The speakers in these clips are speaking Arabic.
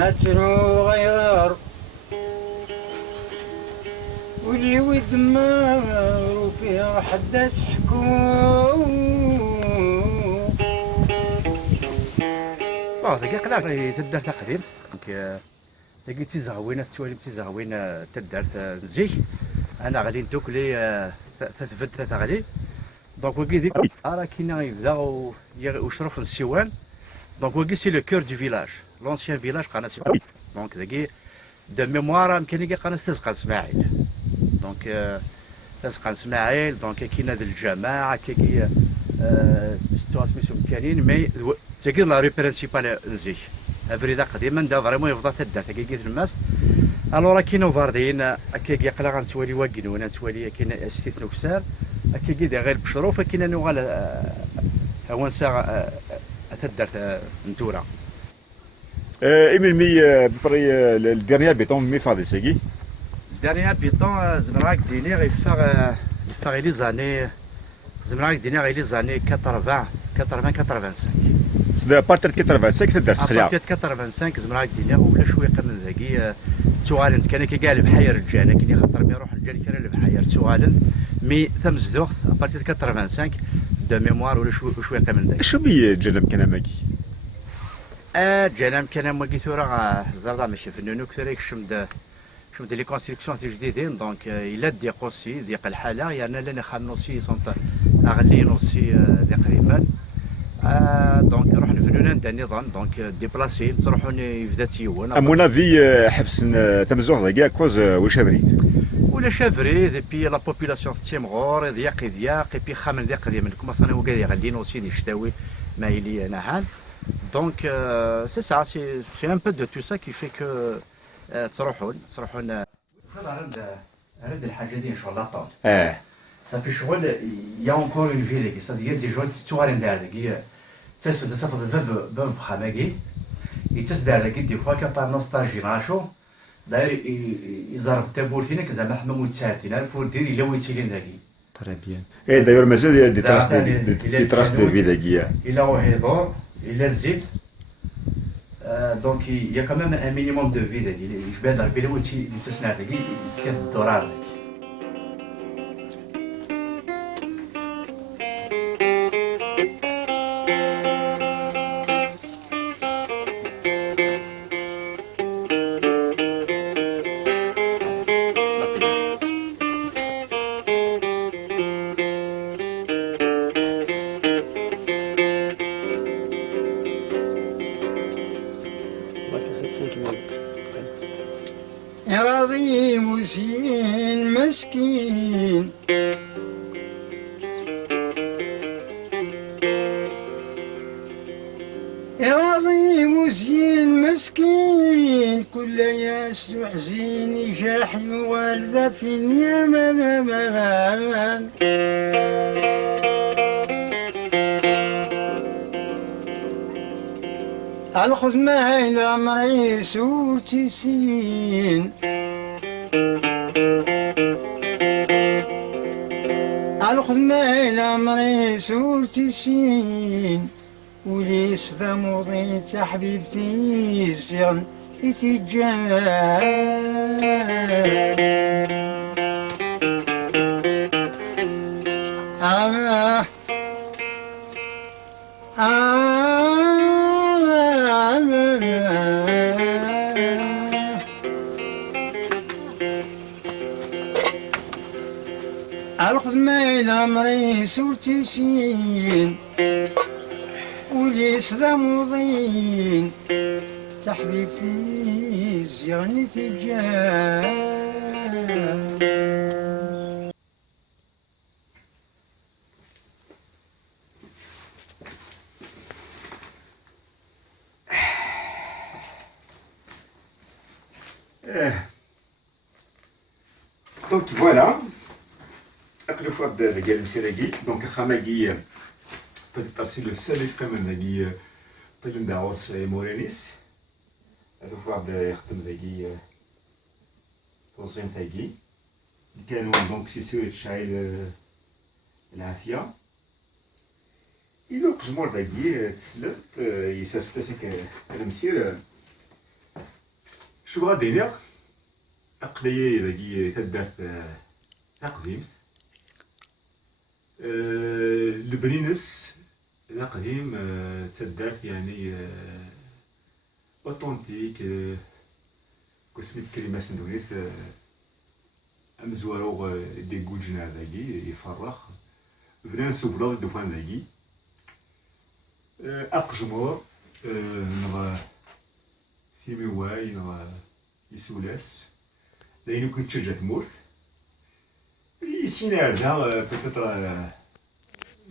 ما تنغير ولي ودمار وفيها حداش حكوم. دقيقة قلع تدار تقديم دونك تاكي تيزغوينة توالي تيزغوينة تدار زيك انا غادي ندوكلي تثبت تغلي دونك وكي ديك راه كاينه يبدا وشرف السيوان دونك وكي سي لو كور دو فيلاج لونسيان فيلاج قناة سيوان دونك داكي دو ميموار يمكن قناة تزقان اسماعيل دونك تزقان اسماعيل دونك كاينه هاد الجماعة كي سميتو كاينين مي تاكي لا ري برينسيبال نزيك افريدا قديما دا فريمون يفضل تدار تاكي كيت الماس الوغ كاينو فاردين هكا يقلا غنتوالي واكين وانا نتوالي كاين استثناء كسار هكا كي غير بشروف كاين نوغال هوانسا تدار نتورا ايمن مي ببري الدرنيا بيتون مي فادي سيكي الدرنيا بيتون زمراك ديني غيفاغ لي زاني زمراك ديني غير لي زاني 80 85 سدا بارتر 85 تدار تخلع بارتر 85 زمراك ديني ولا شويه قبل ذاكي توالنت كان كي قال بحير الرجال كي خاطر بيروح الرجال كان بحير توالنت مي ثم زدوخت بارتر 85 دو ميموار ولا شويه قبل ذاك شو بي جنب كان ماكي جنام كان ماكي ثورا زردا ماشي فنانو كثر شمد لي كونستركسيون جديدين دونك الا دي قوسي ديق الحاله يعني لنا خمنوسي سونت اغلي نوسي تقريبا دونك نروح لفنونان دا النظام دونك ديبلاسي تروحوا يبدا تيوان امونا في حبس تمزوغ كاع كوز واش هبريد ولا شافري بي لا بوبولاسيون تيمغور ضيق بي خامن ضيق قديم كما صاني وكا يغلي نوسي نشتاوي ما يلي نهال دونك سي سا سي ان بو دو تو سا كي في كو تروحون هاد الحاجه دي ان شاء الله طول صافي شغل يا اونكور اون فيلي كي صدق دي جوج توالين دار كي تسد صافي باب بخاماكي يتس دار كي دي فوا كا نوستالجي ناشو داير يزرب تابورتينا كزعما حمام وتساتين بور دير الا ويتيلين داكي تري بيان اي داير مازال دي تراس دو فيلا كيا الا هو هيدور الا الزيت دونك يا كمان ان مينيموم دو في داكي يشبه دار بلا ويتي تسنع داكي كدورار داكي يا راضي مسكين مسكين يا راضي مسكين مسكين كل ياس وحزين جاحي والذا فين يا ماما الخدمة إلى مريس وتسين الخدمة إلى مريس وتسين وليس ذا مضيت يا حبيبتي الزغن يتجاه الخدمة إلى مريس وتسين وليس ذا مضين تحبيبتي الزغن تجاه دونك فوالا اقل فوا ديال المسيراكي دونك خاماكي peut-être c'est le seul كمان ذاكي طيلون داورس مورينيس هذا فوا بدا يخدم ذاكي تنظيم ذاكي كانوا دونك سي سور شايل العافيه إلا جمهور ذاكي تسلت يساسباسك المسير شو غادي ندير أقلي ذاكي تدارت تقديم البرينس ذا قديم تدارت يعني اوتونتيك كسميت كلمة سندونيت أمزوارو دي قوجنا ذاكي يفرخ فنان سوبلا دوفان ذاكي أقجمور نغ ثيميواي نغ يسولاس لأنو كنت تشجع تمورت يسينا هذا بتتر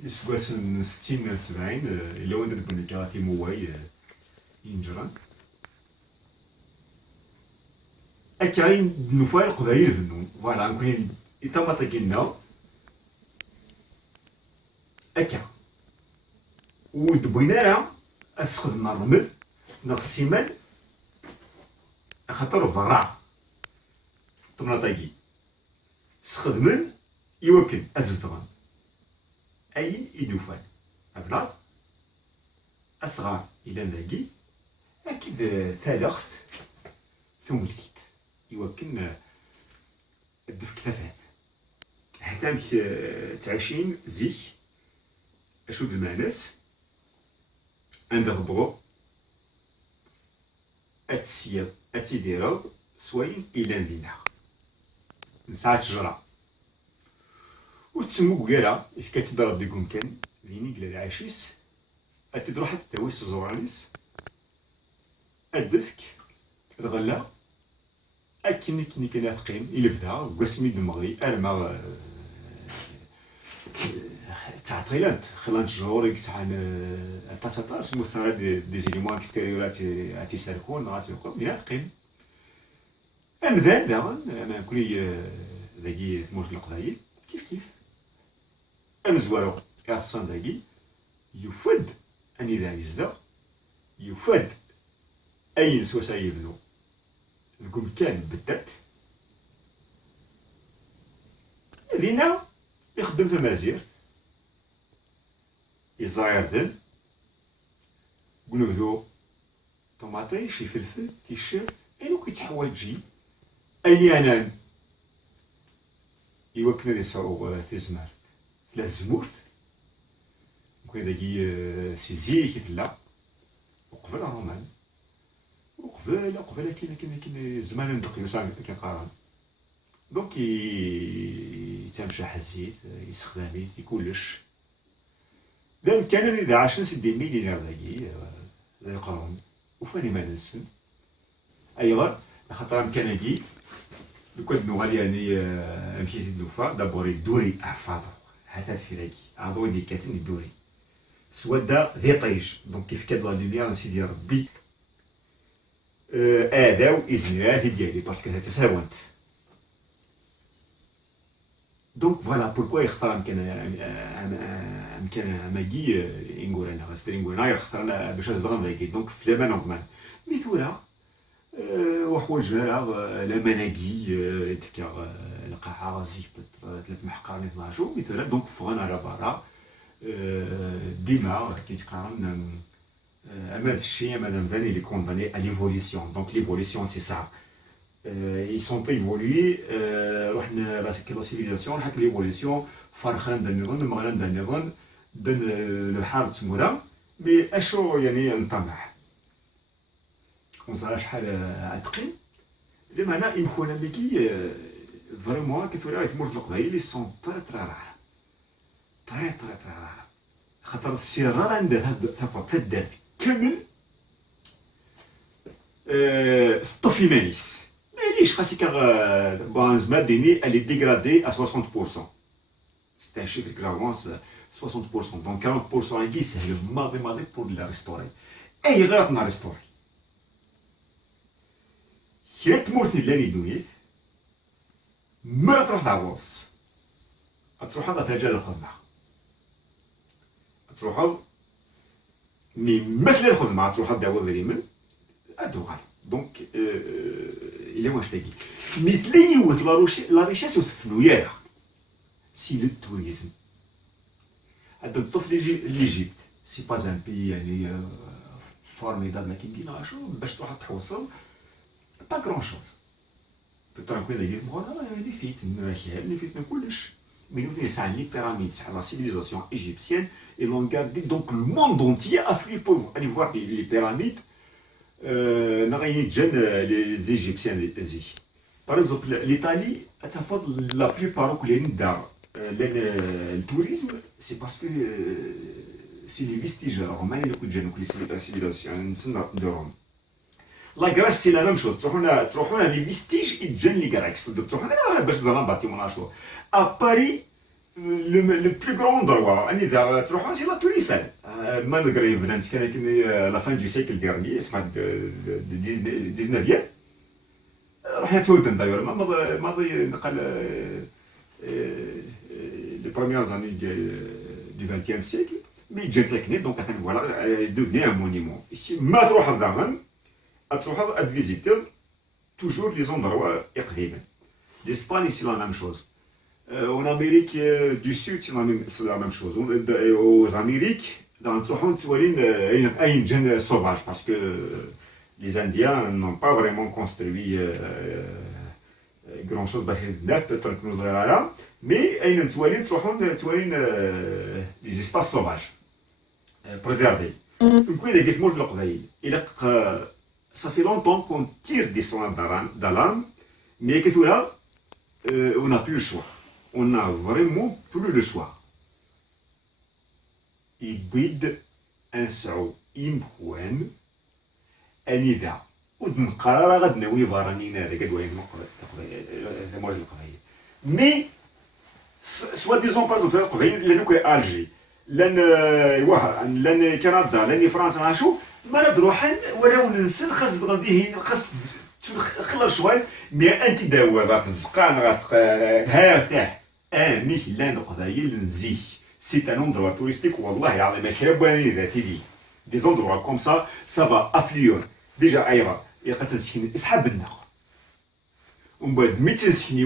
يسقاس 60 70 إلا وين تبني كا ثيمواي ينجران أكاين نوفاي القبايل فنون فوالا نكون إتاماتا كينا أكا ودبينا راه أتخدم الرمل نغ السيمان خاطر فرع طماطاكي سخدمن يوكل أزدغن أين يدوفان أفلاط أصغر إلى نلاقي أكيد ثالث ثم لكيت يوكل الدفك ثلاثات حتى مش تعشين زيك أشود المعناس عند غبغو أتسير أتيديرو سوين إلى ندينا نساعد شجرة وتسمو كالا إذا كتضرب ديك مكان ليني كلا العاشيس أتدروح حتى تاويس الزورانيس الدفك الغلا أكني كني كنافقين يلفها قسمي دمغي أرمى تاع تايلاند خلانت جوريك تاع الطاسطاس مصارى دي زيليمون اكستيريورات أتيسالكون غاتيوقف منافقين أمذان داغن أما كلي ذاكي تموت القبايل كيف أمزوارو كارسان ذاكي يفد أني ذا يزدا يفد أين سوسا يبنو لكم كان بالذات لينا يخدم في مازير يزايردن قنوذو طماطي شي فلفل تيشيرت أينو كيتحوايجي أيني أنان يوكنا لي صارو تزمار لا الزمورت ممكن داكي سي زيك لا وقبل الرومان وقبل كاين زمان ندق مثلا كنقارن دونك تمشى حزيت يسخدمي في كلش بامكان اذا عاش نسدي مليونير داكي لا يقرون وفاني ما ننسن ايوا خاطر امكانيتي لو كنت نغالي يعني امشي للوفا دابوري دوري عفاطو حتى فيراكي عضو دي كاتن الدوري سودا ذي طيج دونك كيف كاد لا لوميير سيدي ربي اداو ازميرات ديالي باسكو تساوت دونك فوالا بوركوا يختار امكان ماكي نقول انا غاسبري نقول انا يختار باش الزغم لاكي دونك في زمان نورمال مي تورا وحوايج لا مناكي تفكر القاعه زيك ثلاث محقار 12 مي تورا دونك فغانا على برا ديما كيتقارن أما الشيء مادام فان il est condamné à l'évolution donc l'évolution c'est ça ils sont pas évolués رحنا لا سيفيليزاسيون حق l'évolution فرخان دا النظام مغران دا النظام بين الحرب تمورا مي اشو يعني نطمح ونصرا شحال عتقي بمعنى il faut نمكي فريمون كتوري تموت القبايل ils sont très très rares très rares خاطر السرار عندها تدار كامل الطفل مانيس معليش خاصك بون زعما ديني الي ديغرادي ا 60% سي ان شيفر كلارمون 60% دونك 40% هاكي سهل ماضي بور لا ريستوري اي غير نا ريستوري كرا تمورتي لاني دويت ما تروح تعوص تروح هذا فجاه الخدمه تروحوا مي مثل الخدمه تروحوا دعوه بريمن ادوغال دونك الى واش تاكي مثل يوت لا ريشاس وتفلويا سي لو توريزم هذا الطفل اللي جبت سي با ان بي يعني فورميدابل كي ندير شو باش تروح تحوصل با كرون شوز ترانكويل اللي مورا اللي فيت ماشي اللي فيت من كلش mais nous venons les pyramides, la civilisation égyptienne, et l'ont gardé, donc le monde entier a fui pour aller voir les pyramides. Les Égyptiens, par exemple, l'Italie, la plupart le tourisme, c'est parce que c'est les vestiges romains, les civilisations de Rome. La Grèce, c'est la même chose. Tu as les vestiges et les Grecs. Tu as les bâtiments. À Paris, le plus grand endroit, c'est la Tour Eiffel. Malgré la fin du siècle dernier, du 19e, les premières années du 20e siècle, mais donc voilà, elle est devenue un monument. À visiter toujours les endroits قريبين. L'Espagne, c'est la même chose. En Amérique du Sud, c'est la même chose. Aux Amériques, dans une jeune sauvage, parce que les Indiens n'ont pas vraiment construit grand chose. Mais les espaces sauvages préservés. Ça fait longtemps qu'on tire des soins d'alarme, mais que là, on n'a plus le choix. On n'a vraiment plus le choix. يبيد أنسعو يمخوان أنيدا ودن قرارة غد نوي فارانين هذا قد وين مول القضية مي سوا ديزون باز في القضية لأنو كألجي لأن كندا لأن فرنسا عاشو ما نروح وراو ننسن خاص غادي خاص خلال شوي مي انت داوى غاتزقان هاتاه مثل قضايا نزيح سي ان اندروا توريستيك والله العظيم الحيواني ذاتي دي دي زوندروا كوم سا سافا افليون ديجا ايضا يلقى تنسكن اسحاب النار ومن بعد مي تنسكني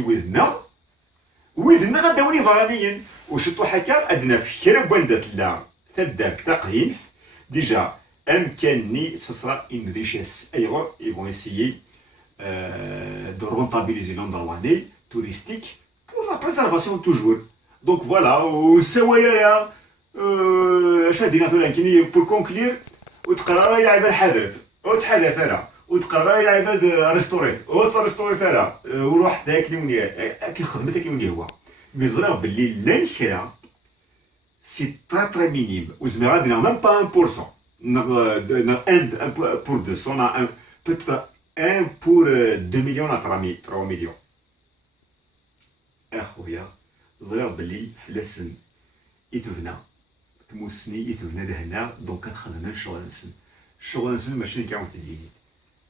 وذنا غداوني فرانيين وشطو حكا ادنا في حيوان دات لا تدار تقييم ديجا امكانني ce sera une richesse ailleurs ils vont essayer de rentabiliser dans l'année touristique pour la préservation toujours. Donc voilà, pour conclure, وتقرر يلعب الحدث وتحدث انا وتقرر يلعب ريستوريت وريستوريت انا وروح ذاك اليوم كي خدمتك اليوم هو مي زرا باللي لا الكرا سي تري مينيم وزميرا دينا ميم با 1% un pour 200 on a peut-être un pour 2 millions à 3 millions اخويا زرير بلي فلسن يتبنى تموسني يتبنى لهنا دونك كنخدم شغل نسن ماشي كاع تديني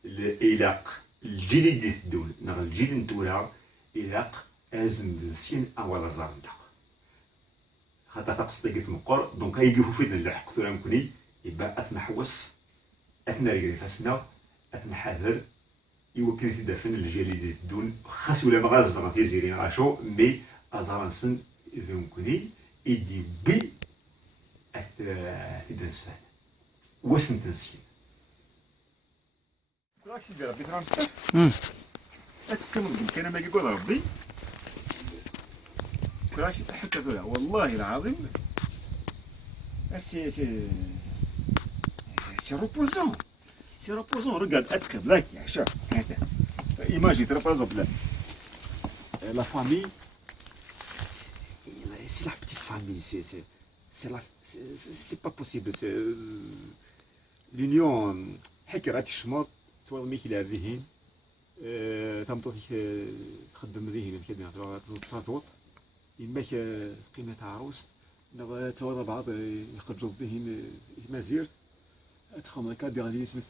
الالاق الجيل اللي تدول نغ الجيل نتورا الاق ازم نسين اولا زارندا خاطر تقصد قلت مقر دونك يجيو فينا الحق ترا مكني يبقى اثنا حوس اثنا رجلي فاسنا اثنا حذر يمكن يتدفن الجيل اللي تدون خاص ولا ما غازرا في زيرين عاشو مي ازارنسن اذا مكني يدي بي تدنسفان واسن تنسين راك سيدي ربي ترانسفير اتكلم كان ما يقول ربي راك سيدي حتى ذولا والله العظيم سي reposant. C'est reposant. Regarde, être là, imagine, par exemple, la famille, c'est la petite famille, c'est pas possible. L'union, حكرات الشماط توا ميك لا ذهين تمطوط تخدم ذهين كذا تزطط يماك قيمة عروس توا بعض يخرجوا ذهين مازير تخمم هكا بيغالي سميت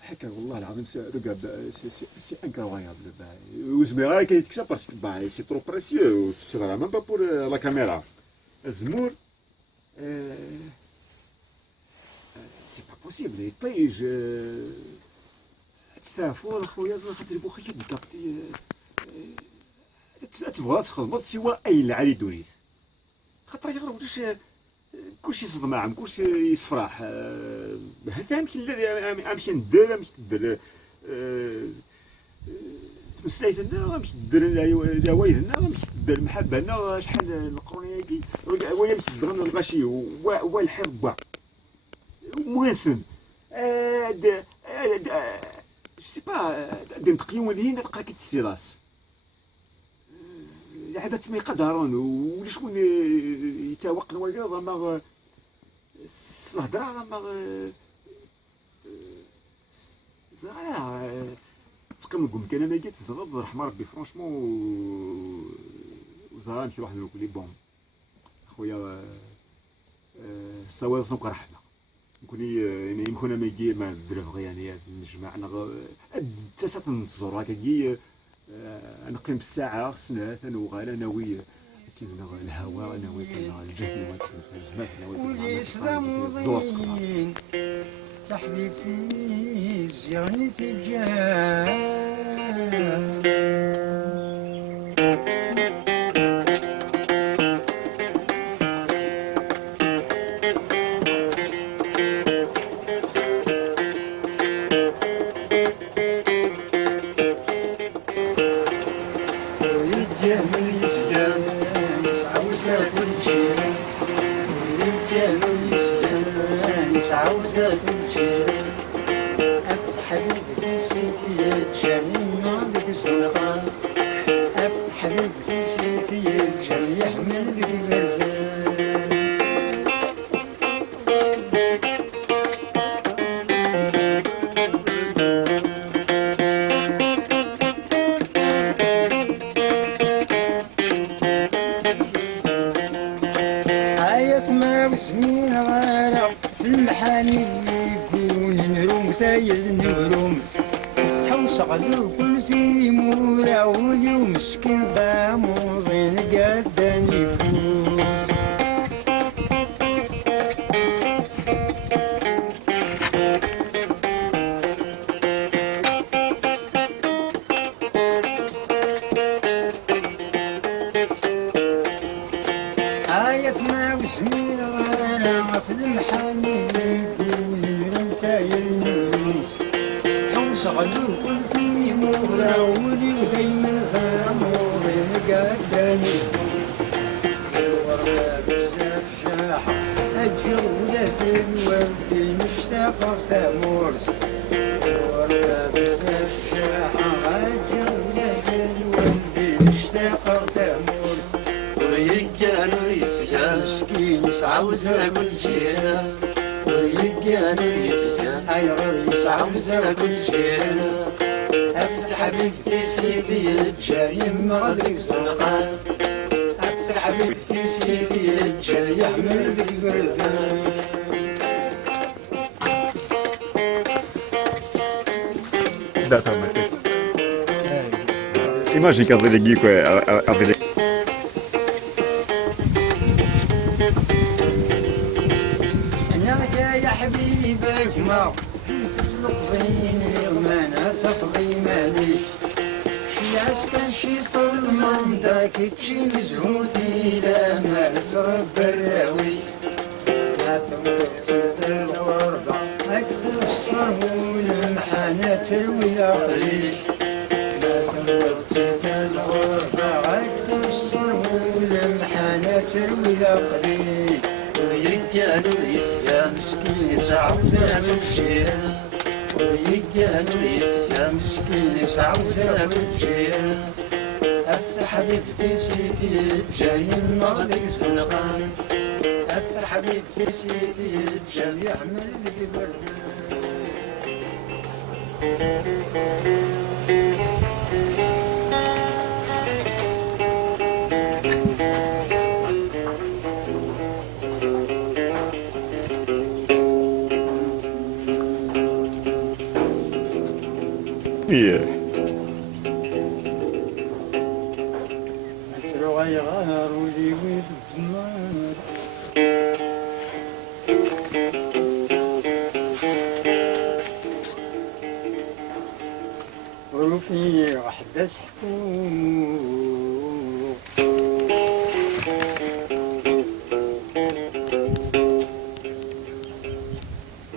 حكا والله العظيم ريغارد سي انكرويابل وزميرا كيتكسب باسكو سي ترو بريسيو تبصرها ميم با بور لا كاميرا الزمور سي با بوسيبل يطيج تستعفوا خويا زعما خاطر بوخي كيبدا تبغى تخدم سوا اي العالي دوريت خاطر يغرب كلشي صدماعم كلشي يصفراح هذا يمكن الذي يمكن ندير يمكن تدير تمسلايتنا غنمشي دير العوايدنا غنمشي دير المحبه شحال القرونياكي ولا تزغن الغاشي والحربه مواسم سي با دي نتقيو دين تلقى كي السيراس هذا تما يقدرون ولا شكون يتوقن ولا ما الهضره ما زعما تقم نقول لك انا ما جيت تضرب رحم ربي فرونشمون وزعما شي واحد يقول لي بون خويا سوا سونك رحمه نكون يعني يمكن ما يجي ما بلوغ يعني نجمع انا تسات نتزور هكاكي نقيم بالساعه سنه انا وغالا ناوي كيما الهواء ناوي الجهد ناوي الزمان ناوي وليس تحديثي جاني سجان عاوزة كل أفتح حبيبتي سيتي جاني ناضي بالسلطان أفتح حبيبتي سيتي جاني يحمل ذيك الزرزان عايسما وسمين غارة في المحاني يكون نروم سايل نروم حوس غدو كل سيمورا واليوم مسكين ضامو زين قداني يفوز يسمع وسمين غانا في المحاني يكون نروم سايل نروم حوس غدو كل سيمورا واليوم دايما ضامو زين قداني ورقة بزاف شاحة الجولة الوردي مشتاقة ثمورس ورقة بزاف شاحة الجولة الوردي مشتاقة ثمورس ويجان ويسيان مسكين يسعوزا كل جيران ويجان ويسيان أيغر يسعوزا كل جيران أفتح حبيبتي سيدي جاي مغزك زنقان أفتح حبيبتي سيدي جاي يحمل ذي البرزان لا تمام Imagine qu'avec les geeks, quoi, avec les... أنا جاي حبيبك ما تسلق ضيني ما أنا تفضي ماليش شي عسكر شي طول منطقك شي مزهوثي لا ما تربى الراوي ما ثبت الغربة أكثر الصرم والمحانة تروي العقليش ما ثبت الغربة أكثر الصرم والمحانة تروي العقليش ويجان ويسيا مسكين يسعوزا بالجيران ويجان ويسيا مسكين يسعوزا بالجيران أفتح حبيبتي سيتي جاني المغرب زنقان أفتح حبيبتي سيتي جاني يحمل ذيك البردان أترو غيغار ولي ويد الدمار وفي وحدة سحكوم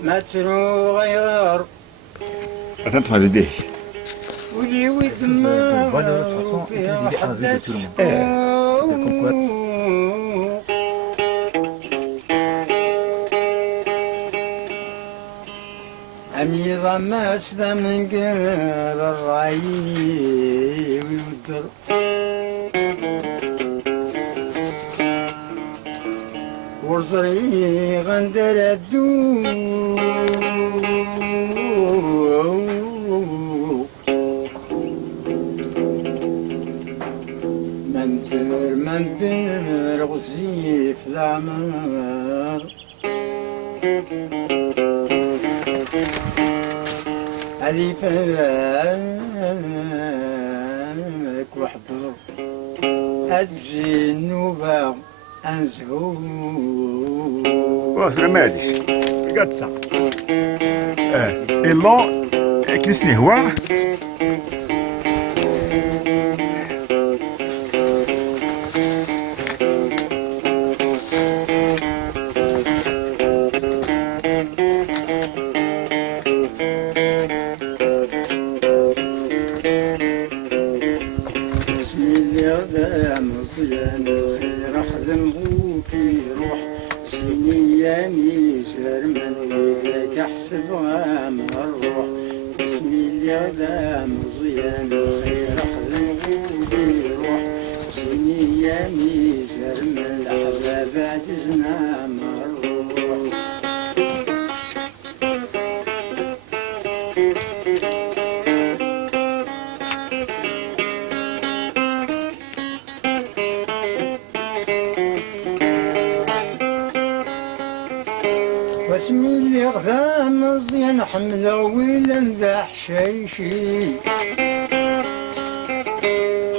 ما ترو غيغار Attends, le dé. ولي ويتما Voilà, de toute façon, il est envie de tout le monde. C'était comme quoi. عمي ضماس ذا من قال الرعي ويودر ورزري غندر الدو مندر غزي في العمر علي فاك وحضر أجي النوبة أنزهو واش راه ما هاديش قاد صح إلا كنسني هو مزيان الخير أخدم بوكي روح سنياني سرمن وذاك أحسبها من الروح بسم الله ذا مزيان الخير أخدم بوكي روح سنياني سرمن الأحباب عجزنا من الروح واسمي اللي غثام مزيان حمله ويلا ذا حشيشي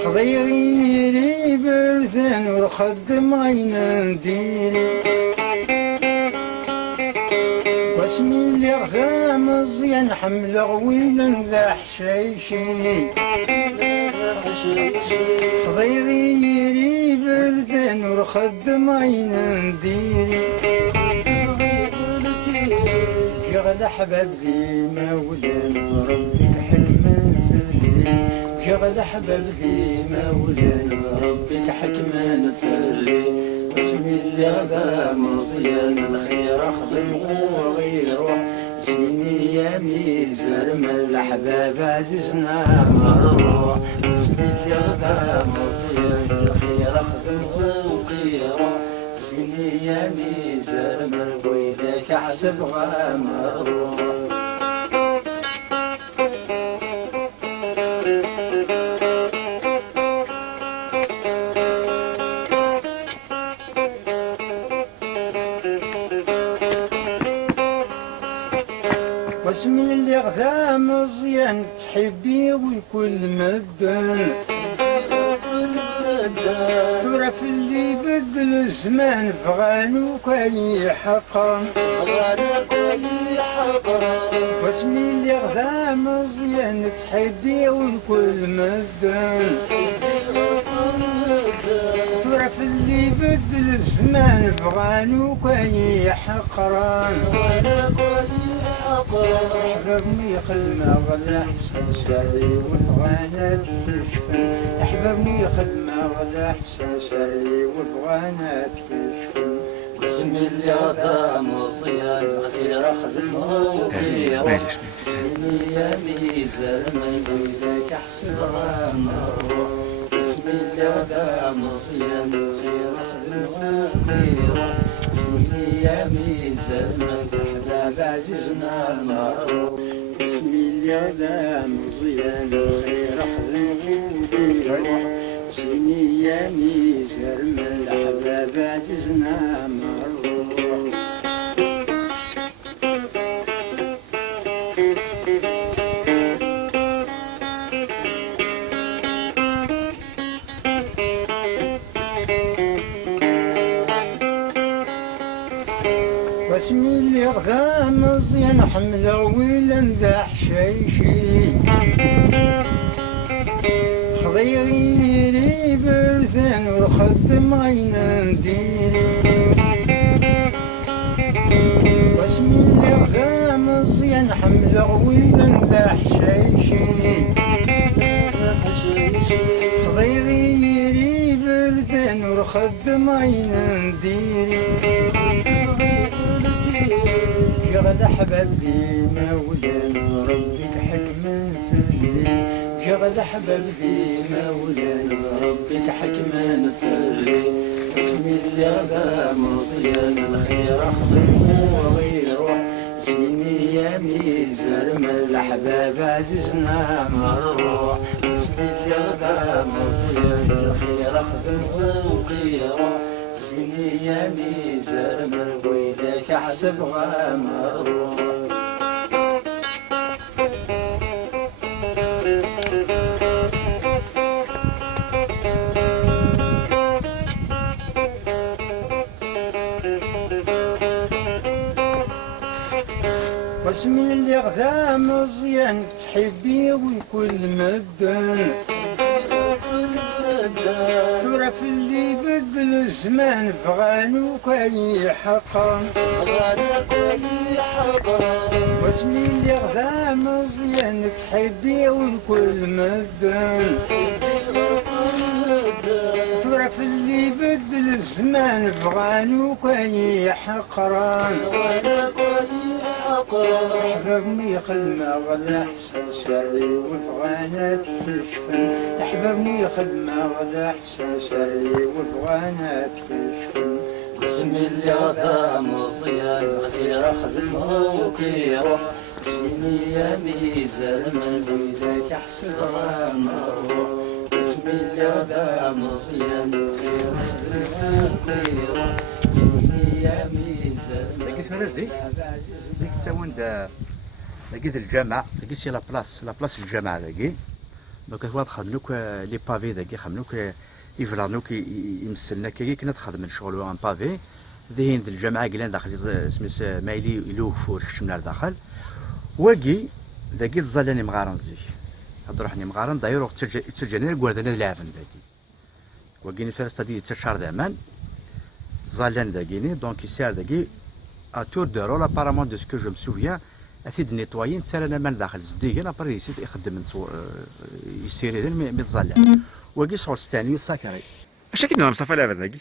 خضيري برثان والخدم غين نديري واسمي اللي غثام مزيان حمله ويلا ذا حشيشي خضيري برثان والخدم غين نديري شغل حباب زي ما ولان ربك حكما فرلي شغل حباب زي ما ولان ربك حكما فرلي بسم الله ذا مزيان الخير اخذ وغيره زيني يا ميزان من الاحباب عزيزنا مروح بسم الله ذا مزيان الخير اخذ وغيره زيني يا ميزان من ويدك احسبها مروح واسمي اللي غثام مزيان تحبي والكل مدن ترف اللي بدل الزمان فغانوك يحقرن واسمي اللي غثام مزيان تحبي والكل مدن ترف اللي بدل الزمان فغانوك يحقرن أحببني خدمة غدا حسن سري والفغانات كشفن أحببني خدمة غدا حسن سري والفغانات كشفن بسم الله غدا مصيان خير خدمة وخير زيني يا ميزان من بيدك أحسبها مروح بسم الله غدا مصيان خير خدمة وخير زيني يا ميزان من بيدك عزيزنا مروح بسم الله ذا مزيان الخير أخذ وبيروح زيني يا ميزان من الأحباب عزيزنا مروح واسمي اللي غثام مزيان حمله ويلا ذا حشيشي خضيري برثان والخدم غين نديري واسمي اللي غثام مزيان نحمل غويلا ذا حشيشي خضيري بلدان ورخدم عين نديري جغد أحباب زيما ولاد ربك حكما في الليل جغد أحباب زيما ولاد ربك حكما في الليل بسم الله ذا مصيان الخير أخضر وغيره زيني يا ميزان من الأحباب عزيزنا مروح بسم الله ذا مصيان الخير أخضر وغيره زيني يا ميزان من ويدك حسب غامر بسم اللي غدا مزيان تحبي وكل مدن تعرف اللي بدل الزمان فغانوك اي حقا بسم اللي غدا مزيان تحبي وكل مدن تعرف اللي بدل الزمان فغانوك اي حقران أحبابني خدمة غدا حسن سري وفغانات كشفن أحبابني خدمة غدا حسن سري وفغانات كشفن بسم الله غدا مصيان خير خدم وكيرو زيني يا ميزان من ويدك أحسن غامر بسم الله غدا مصيان خير خدم وكيرو زيني يا ميزان لكن سنة زيك تساوند لقيت الجامع لقيت سي لابلاس الجامع ذاكي دونك هو تخدموك لي بافي ذاكي خدموك يفلانوك يمثلنا كي كنا تخدم الشغل ان بافي ذهين الجامعة قلنا داخل سميس مايلي يلوف ورشمنا لداخل واقي ذاكي تظلني مغارن زيك هاد روحني مغارن داير تسجلني قوردنا لعبن ذاكي واقي نفرس تدي تشار دامان تظلن ذاكيني دونك يسار ذاكي à tour de rôle apparemment de ce que je me souviens أثيد نيتوايين تسالنا من داخل زديقنا أبرد يسيت يخدم يسير ذا متظلع وقي شغل ثاني ساكري اش كنا مصطفى لعبة ذاكي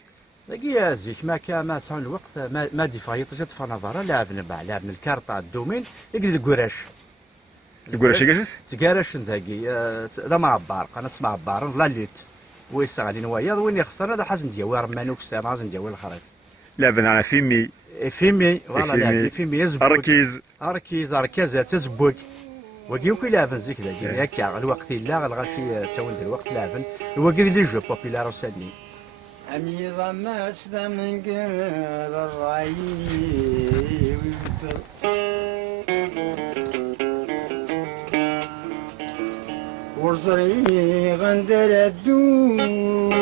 وقي زيك ما سان الوقت ما ديفايط جات فنظرة لعبنا لعبنا الكارطة الدومين يقدر الكراش كاجت تكراش ذاكي هذا معبر قناة معبر لا ليت ويستغلين وياض وين يخسر هذا حزن ديال رمانوك السنة حزن ديال الخريف لعبنا على فيمي فيمي فوالا فيمي يزبط أركيزات تزبط وكيوكي لعبن زيك ذاك ياك الوقت لا الغاشي تاوند الوقت لعبن وكي لي جو بوبيلار وسادني أمي ضماس ذا من قبل الرأي ورزريني غندر الدور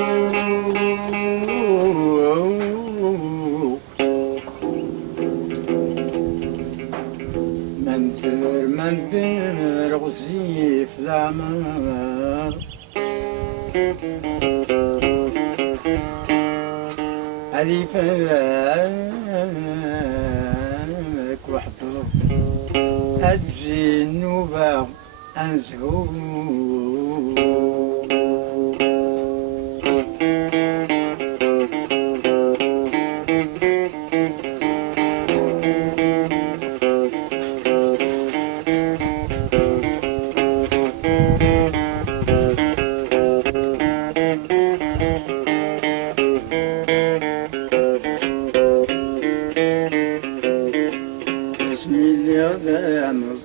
منتر غزي في العمر هذي فاك وحبه الزين وباغ أنزهو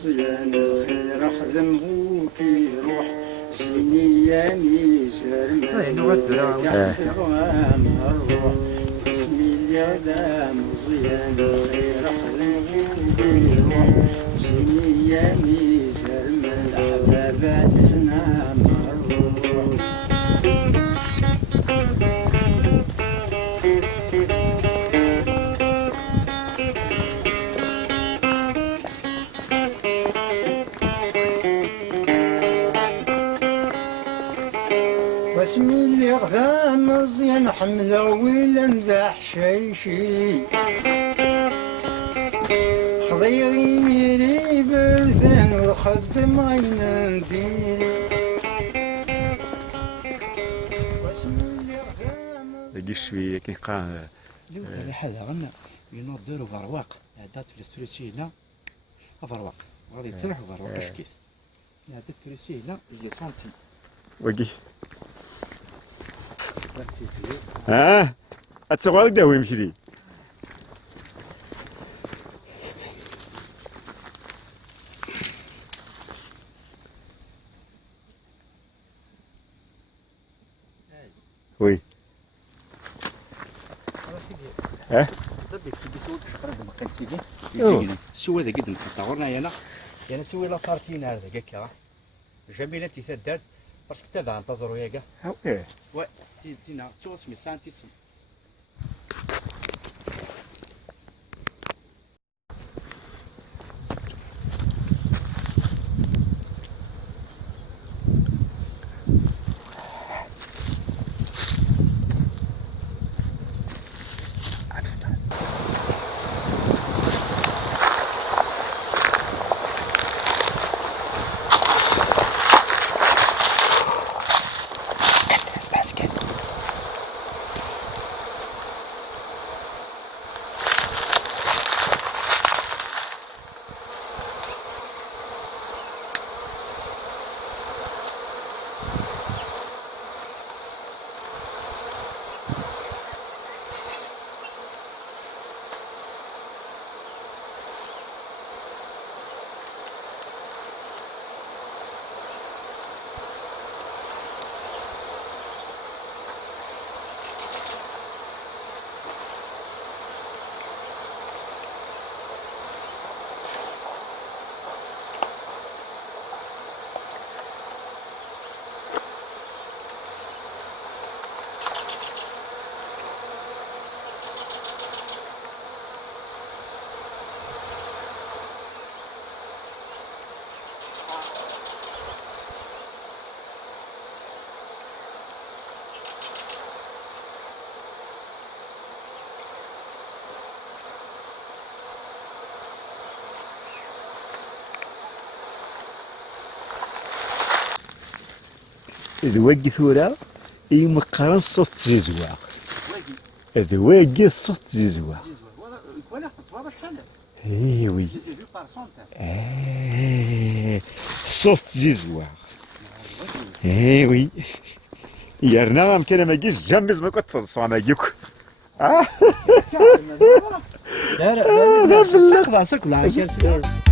مزيان الخير خدم كي روح زيني يا ميزان الروح بسم الله ذا مزيان الخير خدم كي روح زيني يا ميزان الأحباب عزيزنا مروح بسم اللي غدا مزيان حملة ويلا ذا حشيشي خضيري يبرثن وخدم غين ندير واسم اللي غزام داكي شويه كيبقى اللي حاجه غنى ينوضوا فرواق هذا التريسي هنا فرواق غادي تروح فرواق شكيت هذا التريسي هنا يجي سنتي وكي اتسوالك داوي يمشي لي وي صبي كي سويت شقرا دمقت تيجي أوه. يجي سوى ذا قد نقطعورنا هنا يعني سوي لا بارتين هذا كاع جميله تيثدر باسكو تابع انتظروا يا كاع ايه وي تينا تو سمي سانتيسم ذواقي ثورة يمقرن صوت تزيزواغ ذواقي صوت تزيزواغ ولا واضح شحال ايوي صوت تزيزواغ ايوي يرنا يمكن ما يجيش جنبي ما كنت تفضل ما يجيك لا لا لا لا لا لا لا لا لا لا لا لا